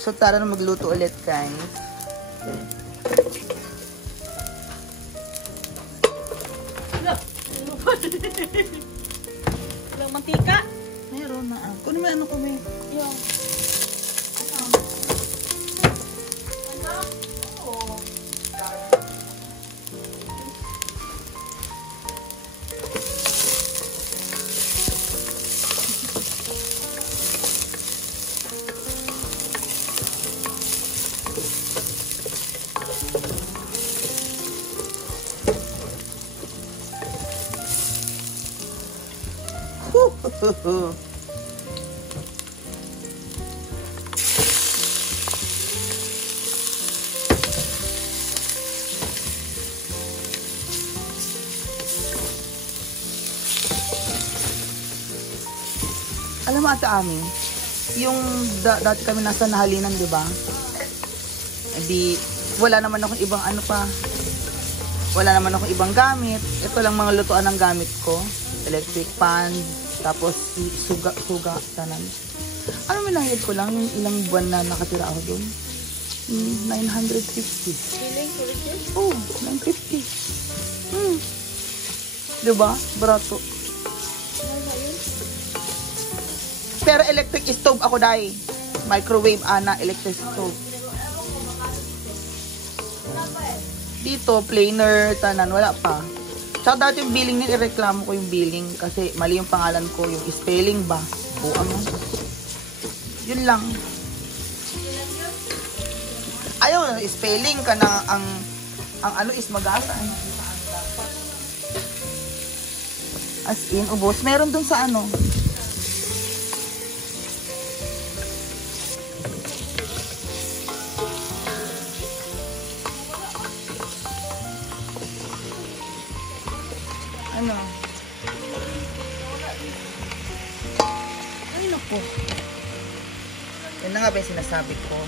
So, tara na magluto ulit, guys. Walang mantika. Meron na. Kunin mo ano ko, may. Yung. Alam mo, Ate Ami, yung dati kami nasa Nahalinan, di ba? Eh di, wala naman akong ibang ano pa. Wala naman akong ibang gamit. Ito lang mga lutuan ng gamit ko. Electric pan, tapos suga, tanan. Ano, minahid ko lang yung ilang buwan na nakatira ako doon. 950. Feeling for it? Oh, 950. Diba? Barato. Pero electric stove ako dahil. Microwave, ana, electric stove. Dito, planer, tanan, wala pa. Tsaka dati yung billing nila, ireklamo ko yung billing kasi mali yung pangalan ko, yung spelling ba? O ano? Yun lang. Ayaw, spelling ka na ang ano is mag-asa. As in, ubos. Meron dun sa ano. Ano? Ay, naku. Yan na nga ba yung sinasabi ko?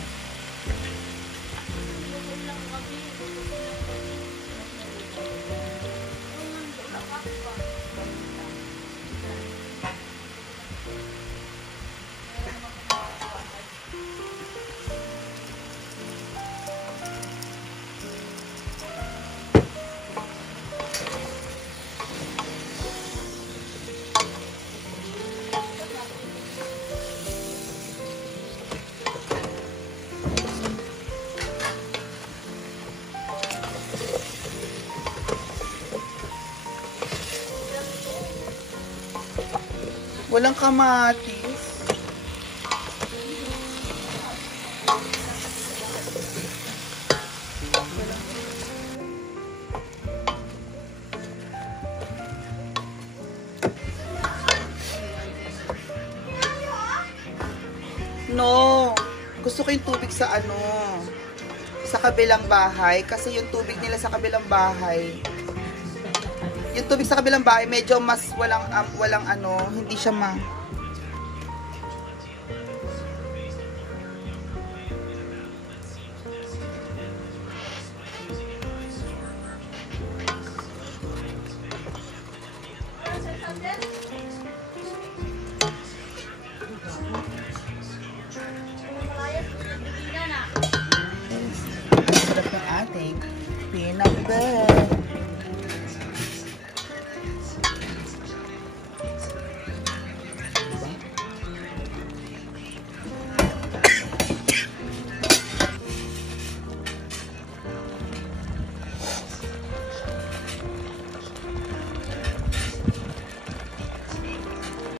Walang kamatis. No. Gusto ko yung tubig sa ano, sa kabilang bahay. Kasi yung tubig nila sa kabilang bahay, yung tubig sa kabilang bahay medyo mas walang ano, hindi siya sarap ng ating peanut butter.